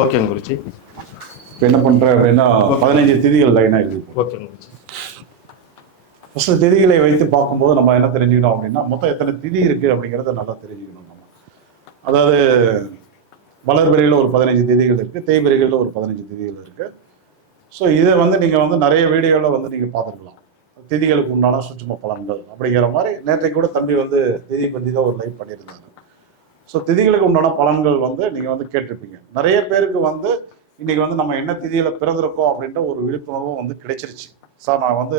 ஓகேங்க குருஜி. இப்போ என்ன பண்ணுறேன் அப்படின்னா 15 திதிகள் லைனாக எழுதி. ஓகேங்க குருஜி. ஃபஸ்ட்டு திதிகளை வைத்து பார்க்கும்போது நம்ம என்ன தெரிஞ்சுக்கணும் அப்படின்னா மொத்தம் எத்தனை திதி இருக்குது அப்படிங்கிறத நல்லா தெரிஞ்சுக்கணும் நம்ம. அதாவது வளர்பிறையில் ஒரு 15 திதிகள் இருக்குது, தேய்பிறைகளில் ஒரு 15 திதிகள் இருக்குது. ஸோ இதை வந்து நீங்கள் வந்து நிறைய வீடியோவில் வந்து நீங்கள் பார்த்துக்கலாம். திதிகளுக்கு உண்டான சூட்சும பலன்கள் அப்படிங்கிற மாதிரி நேற்றைக்கு கூட தம்பி வந்து திதி பற்றி தான் ஒரு லைவ் பண்ணியிருந்தாங்க. ஸோ திதிகளுக்கு உண்டான பலன்கள் வந்து நீங்கள் வந்து கேட்டிருப்பீங்க. நிறைய பேருக்கு வந்து இன்னைக்கு வந்து நம்ம என்ன திதியில் பிறந்திருக்கோம் அப்படின்ற ஒரு விழிப்புணர்வும் வந்து கிடைச்சிருச்சு. சார் நான் வந்து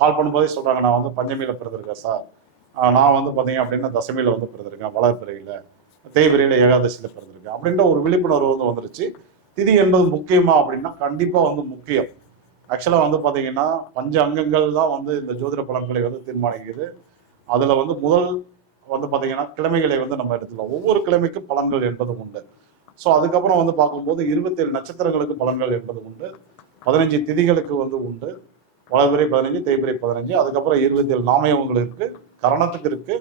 கால் பண்ணும்போதே சொல்கிறாங்க, நான் வந்து பஞ்சமியில் பிறந்திருக்கேன் சார், நான் வந்து பார்த்தீங்க அப்படின்னா தசமியில் வந்து பிறந்திருக்கேன், வளர்பிறையில், தேய்பிறையில், ஏகாதசியில் பிறந்திருக்கேன் அப்படின்ற ஒரு விழிப்புணர்வு வந்து வந்துருச்சு. திதி என்பது முக்கியமா அப்படின்னா கண்டிப்பாக வந்து முக்கியம். ஆக்சுவலாக வந்து பார்த்தீங்கன்னா பஞ்ச அங்கங்கள் தான் வந்து இந்த ஜோதிட பலன்களை வந்து தீர்மானிக்குது. அதில் வந்து முதல் வந்து பார்த்தீங்கன்னா கிழமைகளை வந்து நம்ம எடுத்துக்கலாம். ஒவ்வொரு கிழமைக்கும் பலன்கள் என்பது உண்டு. ஸோ அதுக்கப்புறம் வந்து பார்க்கும்போது 27 நட்சத்திரங்களுக்கு பலன்கள் என்பது உண்டு, 15 திதிகளுக்கு வந்து உண்டு, வளர்பிறை 15, தேய்பிறை 15, அதுக்கப்புறம் 27 நாமயங்களுக்கு இருக்குது, கரணத்துக்கு இருக்குது.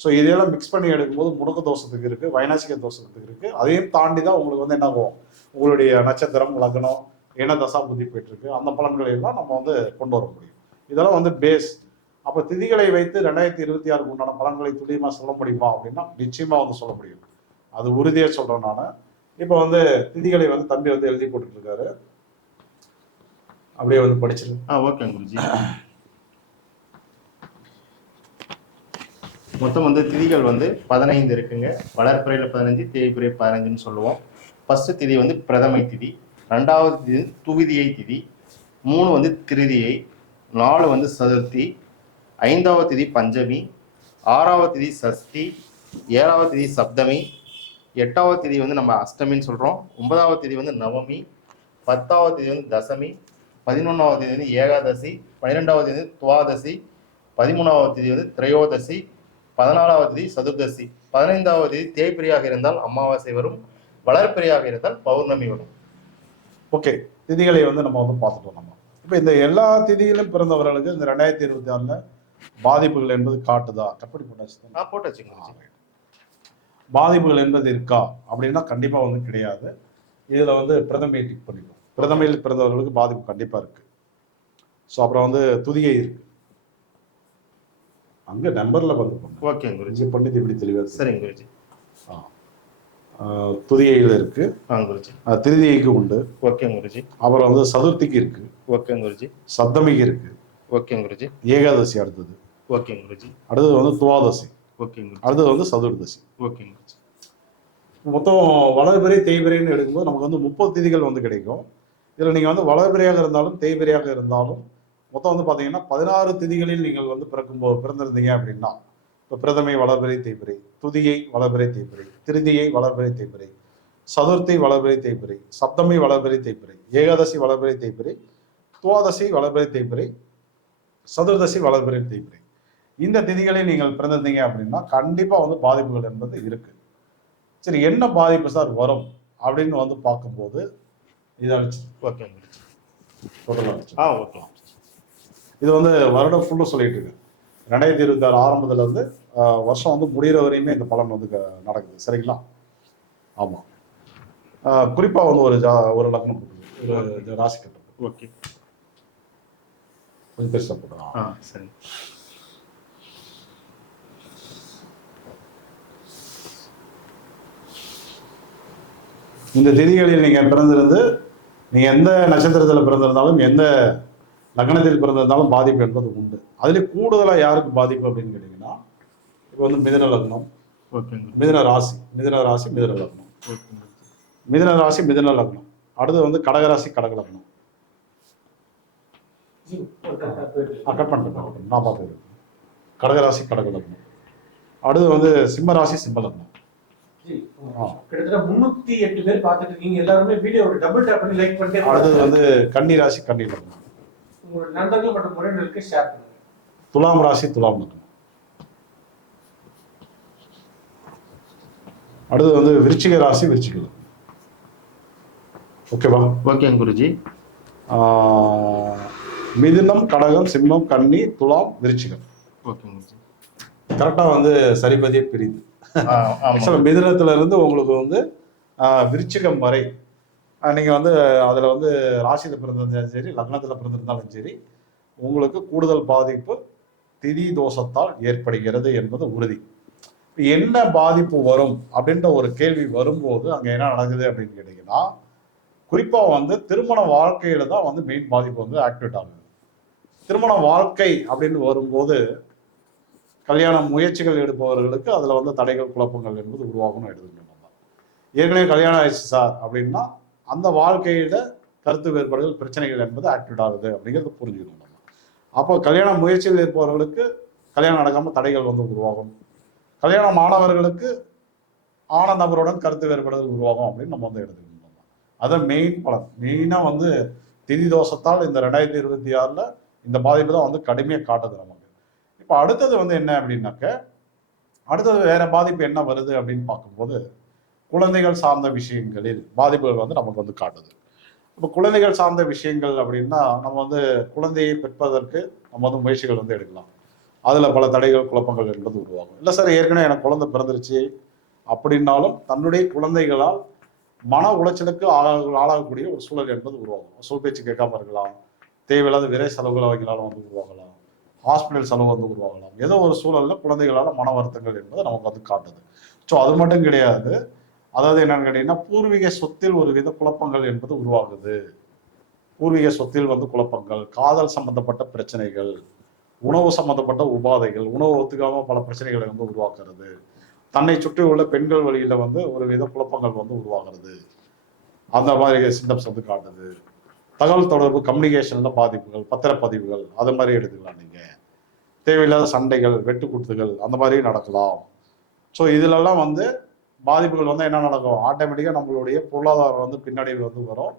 ஸோ இதையெல்லாம் மிக்ஸ் பண்ணி எடுக்கும்போது முடக்கு தோஷத்துக்கு இருக்குது, வைநாசிக தோஷத்துக்கு இருக்குது. அதையும் தாண்டி தான் உங்களுக்கு வந்து என்ன ஆகும், உங்களுடைய நட்சத்திரம், லக்னம், என்ன தசா புத்தி போயிட்டுருக்கு, அந்த பலன்களை எல்லாம் நம்ம வந்து கொண்டு வர முடியும். இதெல்லாம் வந்து பேஸ். அப்போ திதிகளை வைத்து 2026 உண்டான பலன்களை துல்லியமாக சொல்ல முடியுமா அப்படின்னா நிச்சயமாக வந்து சொல்ல முடியும். அது உறுதியாக சொல்கிறேன் நான். இப்போ வந்து திதிகளை வந்து தம்பி வந்து எழுதி போட்டுட்டு இருக்காரு, அப்படியே வந்து படிச்சிரு. ஓகே குருஜி. மொத்தம் வந்து திதிகள் வந்து 15 இருக்குங்க. வளர்பிறையில் 15, தேய்பிறை 15ன்னு சொல்லுவோம். ஃபர்ஸ்ட் திதி வந்து பிரதமை திதி, 2வது திதி துவிதியை திதி, 3 வந்து திருதியை, 4 வந்து சதுர்த்தி, 5வது திதி பஞ்சமி, 6வது திதி சஷ்டி, 7வது திதி சப்தமி, 8வது திதி வந்து நம்ம அஷ்டமின்னு சொல்கிறோம், 9வது திதி வந்து நவமி, 10வது திதி வந்து தசமி, 11வது திதி வந்து ஏகாதசி, 12வது திதி வந்து துவாதசி, 13வது திதி வந்து திரையோதசி, 14வது திதி சதுர்தசி, 15வது திதி தேய்பிரியாக இருந்தால் அமாவாசை வரும், வளர்பிறையாக இருந்தால் பௌர்ணமி வரும். ஓகே, திதிகளை வந்து நம்ம வந்து பார்த்துட்டோம். நம்ம இப்போ இந்த எல்லா திதியிலும் பிறந்தவர்களுக்கு இந்த 2026 பாதிப்புகள் என்பது காட்டுதா? கப்படி போட்டாச்சு, போட்டாச்சுங்க. பாதிப்புகள் என்பது இருக்கா அப்படின்னா கண்டிப்பா வந்து கிடையாது. இதுல வந்து பிரதமையை டிக் பண்ணிடும். பிரதமையில் பிறந்தவர்களுக்கு பாதிப்பு கண்டிப்பா இருக்கு. ஸோ அப்புறம் வந்து துதியை இருக்கு, அங்க நம்பர்ல வந்து ஓகே குருஜி பண்ணிட்டு இப்படி தெளிவா. சரிங்க குருஜி. துதியையில் இருக்கு, திருதியைக்கு உண்டு. ஓகே குருஜி. அப்புறம் வந்து சதுர்த்திக்கு இருக்கு. ஓகே குருஜி. சப்தமிக்கு இருக்கு. ஓகே குருஜி. ஏகாதசி அடுத்தது. ஓகே குருஜி. அடுத்தது வந்து துவாதசி. ஓகே. அடுத்தது வந்து சதுர்தசி. ஓகே குருஜி. மொத்தம் வளர்பிறை தேய்பிறைன்னு எடுக்கும்போது நமக்கு வந்து 30 திதிகள் வந்து கிடைக்கும். இதுல நீங்க வந்து வளர்பிறையாக இருந்தாலும் தேய்பிறையாக இருந்தாலும் மொத்தம் வந்து பாத்தீங்கன்னா 16 திதிகளில் நீங்கள் வந்து பிறந்திருந்தீங்க அப்படின்னா, இப்போ பிரதமை வளர்பிறை தேய்பிறை, துதியை வளர்பிறை தேய்பிறை, திருதியை வளர்பிறை தேய்பிறை, சதுர்த்தி வளர்பிறை தேய்பிறை, சப்தமி வளர்பிறை தேய்பிறை, ஏகாதசி வளர்பிறை தேய்பிறை, துவாதசி வளர்பிறை தேய்பிறை, சதுர்தசி வளர்பிறை தேய்பிறை, இந்த திதிகளில் நீங்கள் பிறந்திருந்தீங்க அப்படின்னா கண்டிப்பா வந்து பாதிப்புகள் என்பது இருக்கு. சரி, என்ன பாதிப்பு சார் வரும் அப்படின்னு வந்து பார்க்கும்போது இதை அழிச்சு. Okay okay. இது வந்து வருடம் ஃபுல்லும் சொல்லிட்டு இருக்கு. 2026 ஆரம்பத்துல இருந்து வருஷம் வந்து முடிகிற வரையுமே இந்த பலன் வந்து நடக்குது. சரிங்களா? ஆமா. குறிப்பா வந்து ஒரு லக்னம் போட்டு, ஒரு ராசி கட்டம். ஓகே. கொஞ்சம் பெருசா போட்டுக்கலாம். சரி. இந்த திதிகளில் நீங்க பிறந்திருந்து நீங்க எந்த நட்சத்திரத்தில் பிறந்திருந்தாலும் எந்த லக்னத்தில் பிறந்திருந்தாலும் பாதிப்பு என்பது உண்டு. அதுல கூடுதலா யாருக்கு பாதிப்பு அப்படின்னு கேட்டீங்கன்னா, இப்போ வந்து மிதுன லக்னம், மிதுன ராசி, மிதுன ராசி, மிதுன லக்னம், மிதுன ராசி, மிதுன லக்னம், அடுத்து வந்து கடகராசி, கடக லக்னம். கட் பண்ணிட்டேன், நான் பார்த்துருக்கேன். கடகராசி, கடக லக்னம். அடுத்து வந்து சிம்ம ராசி, சிம்ம லக்னம். கிட்டத்தட்ட 308 பேர் பார்த்துட்டு இருக்கீங்க. எல்லாருமே வீடியோ டபுள் டேப் பண்ணி லைக் பண்ணிட்டு. அடுத்து வந்து கன்னி ராசி, கன்னி லக்னம். உங்களோட நண்பர்கள் மற்றும் உறவினர்களுக்கு ஷேர் பண்ணுங்க. துலாம் ராசி, துலாம் லக்னம். அடுத்து வந்து விருச்சிக ராசி, விருச்சிக லக்னம். ஓகேவா? ஓகே குருஜி. மிதுனம், கடகம், சிம்மம், கன்னி, துலாம், விருச்சிகம். ஓகே குருஜி. கரெக்டா வந்து சரிபதியே பிரியுது. மிதுனத்துல இருந்து உங்களுக்கு வந்து விருச்சிகம் வரை நீங்கள் வந்து அதில் வந்து ராசியில் பிறந்திருந்தாலும் சரி, லக்னத்தில் பிறந்திருந்தாலும் சரி, உங்களுக்கு கூடுதல் பாதிப்பு திதி தோஷத்தால் ஏற்படுகிறது என்பது உறுதி. என்ன பாதிப்பு வரும் அப்படின்ற ஒரு கேள்வி வரும்போது அங்கே என்ன நடக்குது அப்படின்னு கேட்டிங்கன்னா, குறிப்பாக வந்து திருமண வாழ்க்கையில தான் வந்து மெயின் பாதிப்பு வந்து ஆக்டிவேட் ஆகுது. திருமண வாழ்க்கை அப்படின்னு வரும்போது கல்யாண முயற்சிகள் எடுப்பவர்களுக்கு அதில் வந்து தடைகள் குழப்பங்கள் என்பது உருவாகும்னு எடுத்துக்கணும். ஏற்கனவே கல்யாணம் ஆயிடுச்சு சார் அப்படின்னா அந்த வாழ்க்கையில கருத்து வேறுபாடுகள் பிரச்சனைகள் என்பது ஆக்டிவேட் ஆகுது அப்படிங்கிறத புரிஞ்சுக்கணும். அப்போ கல்யாண முயற்சியில் இருப்பவர்களுக்கு கல்யாணம் நடக்காமல் தடைகள் வந்து உருவாகும். கல்யாணம் ஆனவர்களுக்கு ஆன நபருடன் கருத்து வேறுபாடுகள் உருவாகும் அப்படின்னு நம்ம வந்து எடுத்துக்கணும். அதை மெயின் பலன் மெயினாக வந்து திதி தோஷத்தால் இந்த 2026 இந்த பாதிப்பு தான் வந்து கடுமையாக காட்டுது நமக்கு. இப்போ அடுத்தது வந்து என்ன அப்படின்னாக்க, அடுத்தது வேற பாதிப்பு என்ன வருது அப்படின்னு பார்க்கும்போது குழந்தைகள் சார்ந்த விஷயங்களில் பாதிப்புகள் வந்து நமக்கு வந்து காட்டுது. இப்போ குழந்தைகள் சார்ந்த விஷயங்கள் அப்படின்னா நம்ம வந்து குழந்தையை பெற்பதற்கு நம்ம வந்து முயற்சிகள் வந்து எடுக்கலாம். அதில் பல தடைகள் குழப்பங்கள் என்பது உருவாகும். இல்லை சார் ஏற்கனவே எனக்கு குழந்தை பிறந்துருச்சு அப்படின்னாலும் தன்னுடைய குழந்தைகளால் மன உளைச்சலுக்கு ஆளாகக்கூடிய ஒரு சூழல் என்பது உருவாகும். சொல் பேச்சு கேட்காம இருக்கலாம், தேவையில்லாத விரை செலவுகளை வைக்கலாலும் வந்து உருவாகலாம், ஹாஸ்பிட்டல் செலவு வந்து உருவாகலாம். ஏதோ ஒரு சூழலில் குழந்தைகளால் மன வருத்தங்கள் என்பது நமக்கு வந்து காட்டுது. ஸோ அது மட்டும் கிடையாது. அதாவது என்னன்னு கேட்டீங்கன்னா, பூர்வீக சொத்தில் ஒரு வித குழப்பங்கள் என்பது உருவாகுது. பூர்வீக சொத்தில் வந்து குழப்பங்கள், காதல் சம்பந்தப்பட்ட பிரச்சனைகள், உணவு சம்பந்தப்பட்ட உபாதைகள், உணவு ஒத்துக்காம பல பிரச்சனைகளை வந்து உருவாக்குறது, தன்னை சுற்றி உள்ள பெண்கள் வழியில வந்து ஒரு வித குழப்பங்கள் வந்து உருவாகிறது, அந்த மாதிரி சிம்டம்ஸ் வந்து காட்டுது. தகவல் தொடர்பு கம்யூனிகேஷன்ல பாதிப்புகள், பத்திரப்பதிவுகள் அது மாதிரி எடுத்துக்கலாம். நீங்க தேவையில்லாத சண்டைகள், வெட்டுக்குத்துகள் அந்த மாதிரி நடக்கலாம். ஸோ இதுலெல்லாம் வந்து பாதிப்புகள் வந்து என்ன நடக்கும், ஆட்டோமேட்டிக்காக நம்மளுடைய பொருளாதாரம் வந்து பின்னடைவு வந்து வரும்.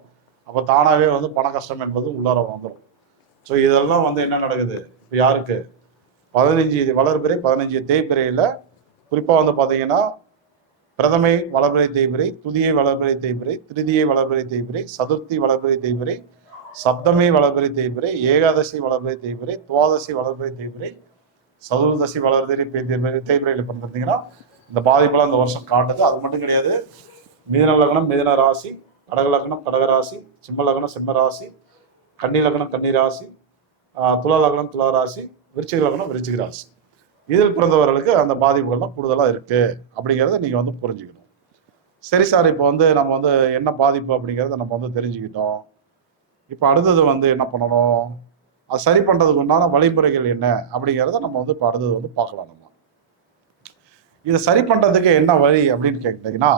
அப்போ தானாகவே வந்து பண கஷ்டம் என்பது உள்ளார வந்துடும். ஸோ இதெல்லாம் வந்து என்ன நடக்குது, இப்போ யாருக்கு 15 வளர்பிறை 15 தேய்பிறையில் குறிப்பாக வந்து பார்த்தீங்கன்னா பிரதமை வளர்பிறை தேய்பிறை, துதியை வளர்பிறை தேய்பிறை, திருதியை வளர்பிறை தேய்பிறை, சதுர்த்தி வளர்பிறை தேய்பிறை, சப்தமி வளர்பிறை தேய்பிறை, ஏகாதசி வளர்பிறை தேய்பிறை, துவாதசி வளர்பிறை தேய்பிறை, சதுர்தசி வளர்பிறை தேய்பிறையில் பிறந்திருந்தீங்கன்னா இந்த பாதிப்பெல்லாம் இந்த வருஷம் காட்டுது. அது மட்டும் கிடையாது, மிதுன லக்னம் மிதுன ராசி, கடக லக்னம் கடகராசி, சிம்ம லக்னம் சிம்ம ராசி, கன்னி லக்னம் கன்னி ராசி, துலா லக்னம் துலா ராசி, விருச்சிக லக்னம் விருச்சிக ராசி, இதில் பிறந்தவர்களுக்கு அந்த பாதிப்புகள்லாம் கூடுதலாக இருக்கு அப்படிங்கிறத நீங்க வந்து புரிஞ்சுக்கணும். சரி சார், இப்போ வந்து நம்ம வந்து என்ன பாதிப்பு அப்படிங்கிறத நம்ம வந்து தெரிஞ்சுக்கிட்டோம். இப்போ அடுத்தது வந்து என்ன பண்ணணும், அது சரி பண்றதுக்கு உண்டான வழிமுறைகள் என்ன அப்படிங்கிறத நம்ம வந்து இப்போ அடுத்தது வந்து பார்க்கலாம். நம்ம இதை சரி பண்றதுக்கு என்ன வழி அப்படின்னு கேட்டீங்கன்னா,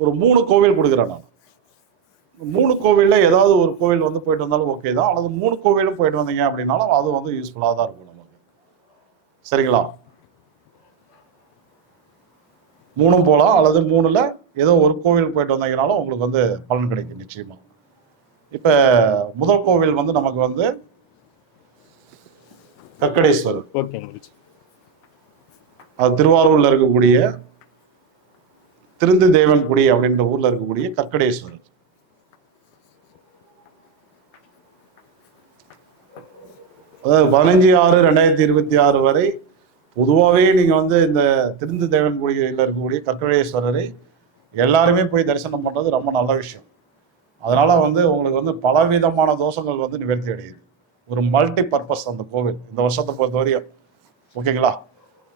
ஒரு 3 கோவில் கொடுக்குறேன் நான். 3 கோவில்ல ஏதாவது ஒரு கோவில் வந்து போயிட்டு வந்தாலும் ஓகே தான், அல்லது 3 கோவிலும் போயிட்டு வந்தீங்க அப்படின்னாலும் அது வந்து யூஸ்ஃபுல்லாக தான் இருக்கும் நமக்கு. சரிங்களா? 3 போகலாம், அல்லது 3ல் ஏதோ ஒரு கோவில் போயிட்டு வந்தீங்கனாலும் உங்களுக்கு வந்து பலன் கிடைக்கும் நிச்சயமா. இப்போ முதல் கோவில் வந்து நமக்கு வந்து கற்கடேஸ்வரர். ஓகே. அது திருவாரூர்ல இருக்கக்கூடிய திருந்து தேவன்குடி அப்படின்ற ஊர்ல இருக்கக்கூடிய கற்கடேஸ்வரர். அதாவது 15/6/2026 வரை பொதுவாகவே நீங்க வந்து இந்த திருந்து தேவன்குடியில் இருக்கக்கூடிய கற்கடேஸ்வரரை எல்லாருமே போய் தரிசனம் பண்றது ரொம்ப நல்ல விஷயம். அதனால வந்து உங்களுக்கு வந்து பலவிதமான தோஷங்கள் வந்து நிவர்த்தி அடையுது. ஒரு மல்டி பர்பஸ் அந்த கோவில் இந்த வருஷத்தை பொறுத்த வரையும். ஓகேங்களா?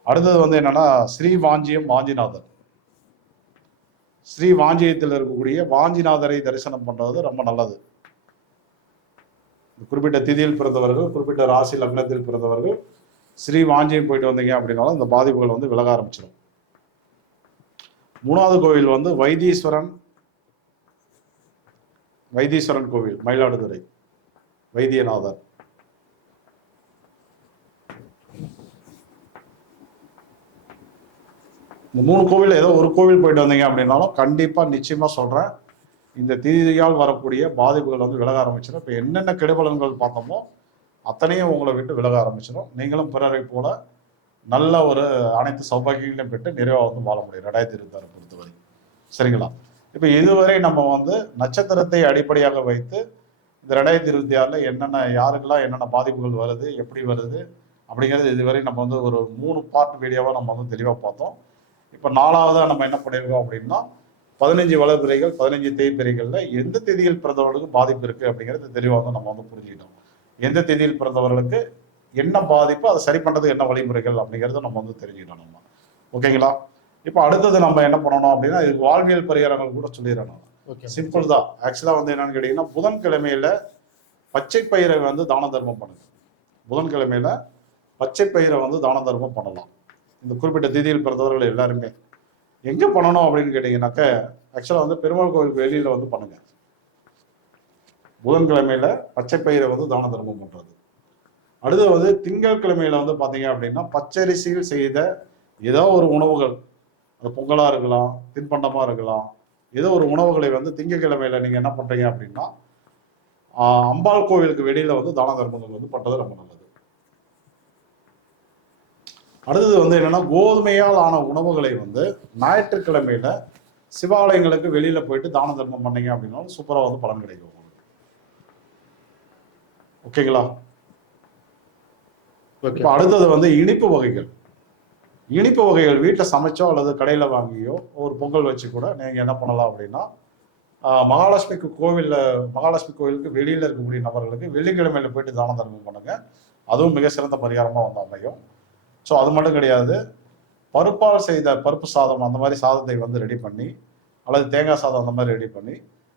அடுத்தது வந்து என்னன்னா, ஸ்ரீ வாஞ்சியம் வாஞ்சிநாதர். ஸ்ரீ வாஞ்சியத்தில் இருக்கக்கூடிய வாஞ்சிநாதரை தரிசனம் பண்றது ரொம்ப நல்லது. குறிப்பிட்ட திதியில் பிறந்தவர்கள், குறிப்பிட்ட ராசி லக்னத்தில் பிறந்தவர்கள் ஸ்ரீ வாஞ்சியம் போயிட்டு வந்தீங்க அப்படின்னாலும் இந்த பாதிப்புகள் வந்து விலக ஆரம்பிச்சிடும். 3வது கோவில் வந்து வைத்தீஸ்வரன் கோவில், மயிலாடுதுறை வைத்தியநாதர். இந்த 3 கோவில் ஏதோ ஒரு கோவில் போயிட்டு வந்தீங்க அப்படின்னாலும் கண்டிப்பா நிச்சயமா சொல்றேன், இந்த தீதியால் வரக்கூடிய பாதிப்புகள் வந்து விலக ஆரம்பிச்சிடும். இப்போ என்னென்ன கெடுபலன்கள் பார்த்தோமோ அத்தனையும் உங்களை விட்டு விலக ஆரம்பிச்சிடும். நீங்களும் பிறரை போல நல்ல ஒரு அனைத்து சௌபாகியங்களையும் பெற்று நிறைவா வந்து வாழ முடியும் 2026 பொறுத்தவரை. சரிங்களா? இப்போ இதுவரை நம்ம வந்து நட்சத்திரத்தை அடிப்படையாக வைத்து இந்த 2026 என்னென்ன யாருக்கெல்லாம் என்னென்ன பாதிப்புகள் வருது, எப்படி வருது அப்படிங்கிறது இதுவரை நம்ம வந்து ஒரு 3 பார்ட் வீடியோவா நம்ம வந்து தெளிவாக பார்த்தோம். இப்போ 4வதா நம்ம என்ன பண்ணியிருக்கோம் அப்படின்னா, 15 வளர்பிறைகள் 15 தேய்பிறைகள்ல எந்த திதியில் பிறந்தவர்களுக்கு பாதிப்பு இருக்கு அப்படிங்கிறது தெளிவாக வந்து நம்ம வந்து புரிஞ்சுக்கிட்டோம். எந்த திதியில் பிறந்தவர்களுக்கு என்ன பாதிப்பு, அதை சரி பண்றது என்ன வழிமுறைகள் அப்படிங்கிறத நம்ம வந்து தெரிஞ்சுக்கிட்டோம் நம்ம. ஓகேங்களா? இப்போ அடுத்தது நம்ம என்ன பண்ணணும் அப்படின்னா, இது வாழ்வியல் பரிகாரங்கள் கூட சொல்லிடுறேன் நான். ஓகே. சிம்பிள் தான். ஆக்சுவலா வந்து என்னன்னு கேட்டீங்கன்னா, புதன்கிழமையில பச்சை பயிரை வந்து தான தர்மம் பண்ணுங்க. புதன்கிழமையில பச்சை பயிரை வந்து தான தர்மம் பண்ணலாம். இந்த குறிப்பிட்ட திதியில் பிறந்தவர்கள் எல்லாருமே எங்க பண்ணணும் அப்படின்னு கேட்டீங்கன்னாக்க, ஆக்சுவலா வந்து பெருமாள் கோவிலுக்கு வெளியில வந்து பண்ணுங்க. புதன்கிழமையில பச்சை பயிரை வந்து தான தர்மம் பண்றது. அடுத்து வந்து திங்கட்கிழமையில வந்து பாத்தீங்க அப்படின்னா, பச்சரிசியில் செய்த ஏதோ ஒரு உணவுகள், அது பொங்கலா இருக்கலாம், தின்பண்டமா இருக்கலாம், ஏதோ ஒரு உணவுகளை வந்து திங்கட்கிழமையில நீங்க என்ன பண்றீங்க அப்படின்னா, அம்பாள் கோவிலுக்கு வெளியில வந்து தான தர்மங்கள் வந்து பண்றது ரொம்ப நல்லது. அடுத்தது வந்து என்னன்னா, கோதுமையால் ஆன உணவுகளை வந்து ஞாயிற்றுக்கிழமையில சிவாலயங்களுக்கு வெளியில போயிட்டு தான தர்மம் பண்ணீங்க அப்படின்னா சூப்பரா வந்து பலன் கிடைக்கும் உங்களுக்கு. ஓகேங்களா? ஓகே. இப்போ அடுத்தது வந்து இனிப்பு வகைகள். இனிப்பு வகைகள் வீட்டில் சமைச்சோ அல்லது கடையில் வாங்கியோ ஒரு பொங்கல் வச்சு கூட நீங்கள் என்ன பண்ணலாம் அப்படின்னா, மகாலட்சுமிக்கு மகாலட்சுமி கோவிலுக்கு வெளியில் இருக்கக்கூடிய நபர்களுக்கு வெள்ளிக்கிழமையில போயிட்டு தான தர்மம் பண்ணுங்க. அதுவும் மிக சிறந்த பரிகாரமாக வந்து அமையும். ஸோ அது மட்டும் கிடையாது, பருப்பால் செய்த பருப்பு சாதம் அந்த மாதிரி சாதத்தை வந்து ரெடி பண்ணி, அல்லது தேங்காய் சாதம் அந்த மாதிரி ரெடி பண்ணி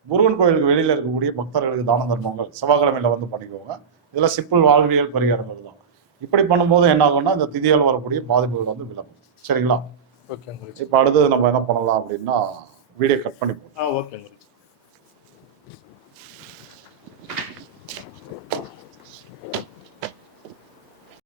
முருகன் கோயிலுக்கு வெளியில் இருக்கக்கூடிய பக்தர்களுக்கு தான தர்மங்கள் செவ்வாய்க்கிழமையில வந்து பண்ணிக்கோங்க. இதெல்லாம் சிம்பிள் வாழ்வியல் பரிகாரங்கள் தான். இப்படி பண்ணும்போது என்ன ஆகும்னா, இந்த திதியால் வரக்கூடிய பாதிப்புகள் வந்து விலகும். சரிங்களா? ஓகே. இப்போ அடுத்தது நம்ம என்ன பண்ணலாம் அப்படின்னா, வீடியோ கட் பண்ணி போடுவோம். ஓகே.